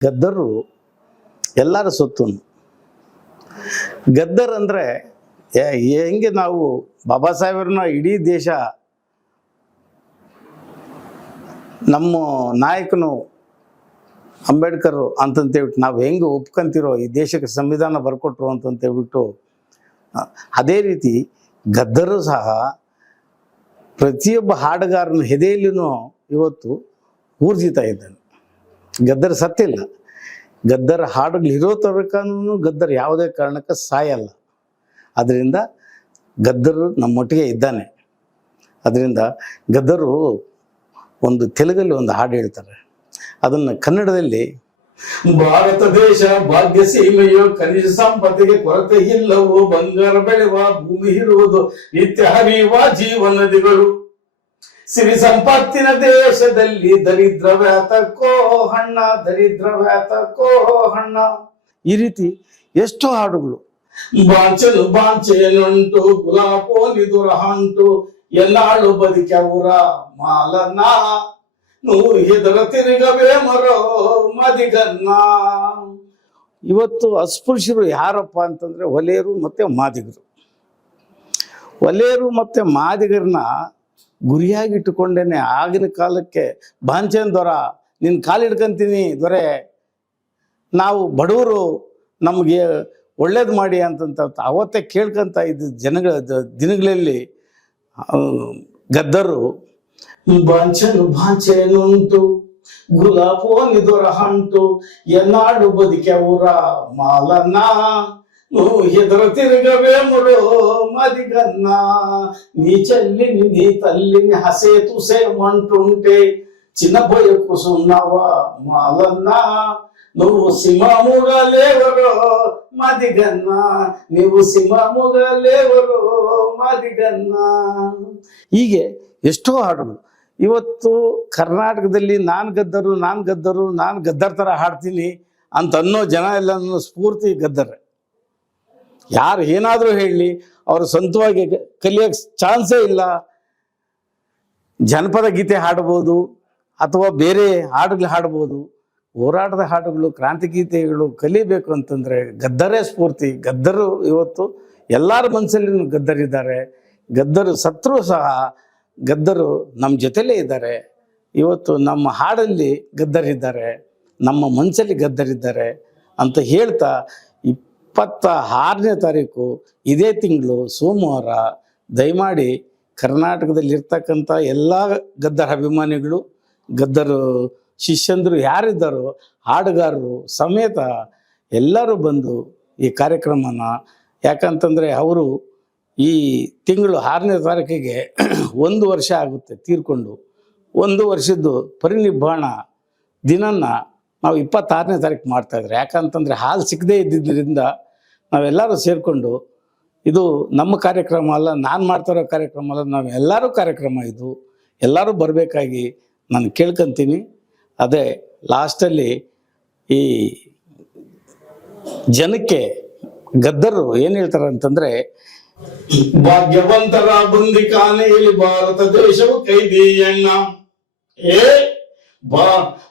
ಗದ್ದರು ಎಲ್ಲರ ಸೊತ್ತು ಗದ್ದರ್ ಅಂದರೆ ಹೆಂಗೆ ನಾವು ಬಾಬಾ ಸಾಹೇಬ್ರನ್ನ ಇಡೀ ದೇಶ ನಮ್ಮ ನಾಯಕನು ಅಂಬೇಡ್ಕರ್ ಅಂತಂತೇಳ್ಬಿಟ್ಟು ನಾವು ಹೆಂಗೆ ಒಪ್ಕೊಂತಿರೋ ಈ ದೇಶಕ್ಕೆ ಸಂವಿಧಾನ ಬರ್ಕೊಟ್ರು ಅಂತಂತೇಳ್ಬಿಟ್ಟು ಅದೇ ರೀತಿ ಗದ್ದರು ಸಹ ಪ್ರತಿಯೊಬ್ಬ ಹಾಡುಗಾರನ ಹೆದೆಯಲ್ಲಿನೂ ಇವತ್ತು ಊರ್ಜಿತ ಇದ್ದಾನೆ. ಗದ್ದರ್ ಸತ್ತಿಲ್ಲ ಗದ್ದರ್ ಹಾಡುಗಳು ಇರೋ ತನಕನೂ ಗದ್ದರ್ ಯಾವುದೇ ಕಾರಣಕ್ಕೆ ಸಾಯಲ್ಲ. ಅದರಿಂದ ಗದ್ದರು ನಮ್ಮೊಟ್ಟಿಗೆ ಇದ್ದಾನೆ. ಅದರಿಂದ ಗದ್ದರು ಒಂದು ತೆಲುಗಲ್ಲಿ ಒಂದು ಹಾಡು ಹೇಳ್ತಾರೆ. ಅದನ್ನು ಕನ್ನಡದಲ್ಲಿ ಭಾರತ ದೇಶ ಭಾಗ್ಯ ಸೀಮೆಯು ಖನಿಜ ಸಂಪತ್ತಿಗೆ ಕೊರತೆ ಇಲ್ಲವೋ ಬಂಗಾರ ಬೆಳೆವ ಭೂಮಿ ಇರುವುದು ನಿತ್ಯ ಹರಿಯುವ ಜೀವ ನದಿಗಳು. ಸಿರಿ ಸಂಪತ್ತಿನ ದೇಶದಲ್ಲಿ ದರಿದ್ರ ವ್ಯಾತಕ್ಕೋ ಹಣ್ಣ ದರಿದ್ರ ವ್ಯಾತಕ್ಕೋ ಹಣ್ಣ. ಈ ರೀತಿ ಎಷ್ಟೋ ಹಾಡುಗಳು. ಬಾಂಚನು ಬಾಂಚೆಯನುಂಟು ಗುಲಾಪೋನಿ ದುರಹಂಟು ಎಲ್ಲಾಳು ಬದುಕ್ಯವರ ಮಾಲನ್ನ. ನೀವು ಹೆದರ ತಿರುಗವೇ ಮರೋ ಮದಿಗನ್ನ. ಇವತ್ತು ಅಸ್ಪೃಶ್ಯರು ಯಾರಪ್ಪ ಅಂತಂದ್ರೆ ಒಲೆಯರು ಮತ್ತೆ ಮಾದಿಗರು. ಒಲೆಯರು ಮತ್ತೆ ಮಾದಿಗರನ್ನ ಗುರಿಯಾಗಿಟ್ಟುಕೊಂಡೇನೆ ಆಗಿನ ಕಾಲಕ್ಕೆ ಬಾಂಚನ್ ದೊರ ನಿನ್ನ ಕಾಲಿಡ್ಕಂತೀನಿ ದೊರೆ. ನಾವು ಬಡವರು ನಮಗೆ ಒಳ್ಳೇದು ಮಾಡಿ ಅಂತಂತ ಅವತ್ತೇ ಕೇಳ್ಕೊಂತ ಇದ್ದ ಜನಗಳ ದಿನಗಳಲ್ಲಿ ಗದ್ದರು ಬಾಂಚನು ಬಾಂಚೆನುಂಟು ಗುಲಾಪೋನಿ ದೊರಹಂಟು ಎನ್ನಾಡು ಬದುಕ್ಯವರ ಮಾಲನ್ನ నువ్వు ఎదురు తిరగవే మురో మదిగన్నా నీ చెల్లిని నీ తల్లిని హసే తుసేమంటుంటే చిన్నపోయే కూసున్నావా మాలన్నా నువ్వు సింహముగా లేవరో మదిగన్నా నువ్వు సింహముగా లేవరో మదిగన్నా ಹೀಗೆ ಎಷ್ಟೋ ಹಾಡುಗಳು ಇವತ್ತು ಕರ್ನಾಟಕದಲ್ಲಿ ನಾನು ಗದ್ದರು ನಾನು ಗದ್ದರು ನಾನು ಗದ್ದರ್ ಥರ ಹಾಡ್ತೀನಿ ಅಂತ ಅನ್ನೋ ಜನ ಎಲ್ಲ ನನ್ನ ಸ್ಫೂರ್ತಿ ಗದ್ದರ್ ಯಾರು ಏನಾದರೂ ಹೇಳಲಿ ಅವರು ಸ್ವಂತವಾಗಿ ಕಲಿಯೋಕ್ಕೆ ಚಾನ್ಸೇ ಇಲ್ಲ. ಜನಪದ ಗೀತೆ ಹಾಡ್ಬೋದು ಅಥವಾ ಬೇರೆ ಹಾಡುಗಳು ಹಾಡ್ಬೋದು. ಹೋರಾಟದ ಹಾಡುಗಳು, ಕ್ರಾಂತಿ ಗೀತೆಗಳು ಕಲಿಬೇಕು ಅಂತಂದರೆ ಗದ್ದರೇ ಸ್ಫೂರ್ತಿ. ಗದ್ದರು ಇವತ್ತು ಎಲ್ಲರ ಮನಸ್ಸಲ್ಲಿ ಗದ್ದರಿದ್ದಾರೆ. ಗದ್ದರು ಸತ್ರು ಸಹ ಗದ್ದರು ನಮ್ಮ ಜೊತೆಲೇ ಇದ್ದಾರೆ. ಇವತ್ತು ನಮ್ಮ ಹಾಡಲ್ಲಿ ಗದ್ದರಿದ್ದಾರೆ. ನಮ್ಮ ಮನಸ್ಸಲ್ಲಿ ಗದ್ದರಿದ್ದಾರೆ ಅಂತ ಹೇಳ್ತಾ ಇಪ್ಪತ್ತ ಆರನೇ ತಾರೀಕು ಇದೇ ತಿಂಗಳು ಸೋಮವಾರ ದಯಮಾಡಿ ಕರ್ನಾಟಕದಲ್ಲಿರ್ತಕ್ಕಂಥ ಎಲ್ಲ ಗದ್ದರ ಅಭಿಮಾನಿಗಳು, ಗದ್ದರು ಶಿಷ್ಯಂದರು ಯಾರಿದ್ದಾರೋ, ಹಾಡುಗಾರರು ಸಮೇತ ಎಲ್ಲರೂ ಬಂದು ಈ ಕಾರ್ಯಕ್ರಮನ ಯಾಕಂತಂದರೆ ಅವರು ಈ ತಿಂಗಳು ಆರನೇ ತಾರೀಕಿಗೆ ಒಂದು ವರ್ಷ ಆಗುತ್ತೆ ತೀರ್ಕೊಂಡು. ಒಂದು ವರ್ಷದ್ದು ಪರಿನಿಬ್ಬಾಣ ದಿನನ ನಾವು ಇಪ್ಪತ್ತಾರನೇ ತಾರೀಕು ಮಾಡ್ತಾಯಿದ್ರು ಯಾಕಂತಂದರೆ ಹಾಲು ಸಿಕ್ಕದೇ ಇದ್ದಿದ್ದರಿಂದ ನಾವೆಲ್ಲರೂ ಸೇರಿಕೊಂಡು ಇದು ನಮ್ಮ ಕಾರ್ಯಕ್ರಮ ಅಲ್ಲ, ನಾನು ಮಾಡ್ತಾರೋ ಕಾರ್ಯಕ್ರಮ ಅಲ್ಲ, ನಾವು ಎಲ್ಲರೂ ಕಾರ್ಯಕ್ರಮ ಇದು, ಎಲ್ಲರೂ ಬರಬೇಕಾಗಿ ನಾನು ಕೇಳ್ಕೊಂತೀನಿ. ಅದೇ ಲಾಸ್ಟಲ್ಲಿ ಈ ಜನಕ್ಕೆ ಗದ್ದರು ಏನು ಹೇಳ್ತಾರೆ ಅಂತಂದರೆ ಭಾಗ್ಯವಂತರ ಬಂದಿ ಕಾನೆಯಲ್ಲಿ ಭಾರತ ದೇಶವು ಕೈದಿಯಣ್ಣ. ಏ ಬಾ,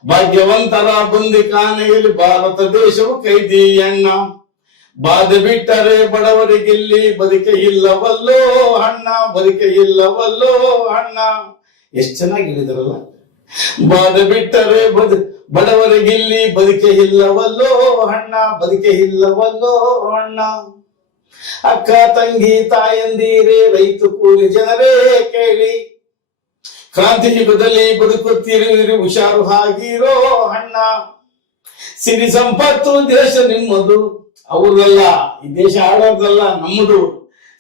ಭಾಗ್ಯವಂತರ ಬಂದಿ ಕಾನೆಯಲ್ಲಿ ಭಾರತ ದೇಶವು ಕೈದಿಯಣ್ಣ ಬಾಧೆ ಬಿಟ್ಟರೆ ಬಡವರಿಗಿಲ್ಲಿ ಬದುಕೆ ಇಲ್ಲವಲ್ಲೋ ಅಣ್ಣ, ಬದುಕೆ ಇಲ್ಲವಲ್ಲೋ ಅಣ್ಣ. ಎಷ್ಟು ಚೆನ್ನಾಗಿ ಹೇಳಿದ್ರಲ್ಲ. ಬಾಧೆ ಬಿಟ್ಟರೆ ಬದು, ಬಡವರಿಗಿಲ್ಲಿ ಬದುಕೆ ಇಲ್ಲವಲ್ಲೋ ಅಣ್ಣ, ಬದುಕೆ ಇಲ್ಲವಲ್ಲೋ ಅಣ್ಣ. ಅಕ್ಕ, ತಂಗಿ, ತಾಯಂದಿರೇ, ರೈತ, ಕೂಲಿ ಜನರೇ ಕೇಳಿ. ಕ್ರಾಂತಿ ಯುಗದಲ್ಲಿ ಬದುಕುತ್ತೀರಿ ಹುಷಾರು ಹಾಗಿರೋ ಅಣ್ಣ. ಸಿರಿ ಸಂಪತ್ತು ದೇಶ ನಿಮ್ಮದು. ಅವ್ರದಲ್ಲ ಈ ದೇಶ ಆಡೋದಲ್ಲ ನಮ್ಮದು.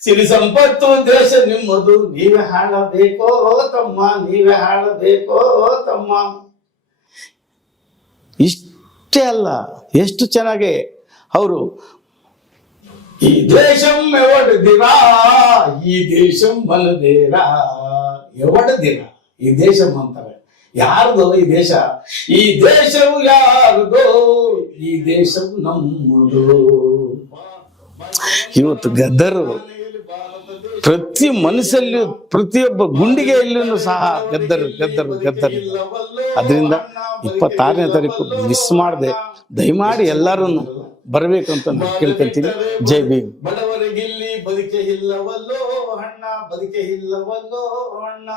ಸಿರಿ ಸಂಪತ್ತು ದೇಶ ನಿಮ್ಮದು. ನೀವೇ ಹಾಡಬೇಕೋ ತಮ್ಮ, ನೀವೇ ಹಾಡಬೇಕೋ ತಮ್ಮ. ಇಷ್ಟೇ ಅಲ್ಲ, ಎಷ್ಟು ಚೆನ್ನಾಗೆ ಅವರು, ಈ ದೇಶಂ ಎವಡದಿರಾ, ಈ ದೇಶಂ ಮಲದೇರಾ ಎವಡದಿರಾ. ಈ ದೇಶ ಅಂತಾರೆ ಯಾರದು ಈ ದೇಶ? ಈ ದೇಶವು ಯಾರದೋ? ಈ ದೇಶವು ನಮ್ಮದು. ಇವತ್ತು ಗದ್ದರ್ ಪ್ರತಿ ಮನಸ್ಸಲ್ಲಿಯೂ, ಪ್ರತಿಯೊಬ್ಬ ಗುಂಡಿಗೆಯಲ್ಲೂ ಸಹ ಗದ್ದರ್ ಗದ್ದರ್ ಗದ್ದರ್. ಅದರಿಂದ ಇಪ್ಪತ್ತಾರನೇ ತಾರೀಕು ಮಿಸ್ ಮಾಡದೆ. ದಯಮಾಡಿ ಎಲ್ಲರೂ ಅಂತ ನಾನು ಕೇಳ್ಕೊಂತೀನಿ ಜೈ ಭೀಮ್. ಬಡವರಿಗಿಲ್ಲಿ ಬದುಕೆ ಇಲ್ಲವಲ್ಲೋ ಅಣ್ಣ, ಬದುಕೆ ಇಲ್ಲವಲ್ಲೋ ಅಣ್ಣ.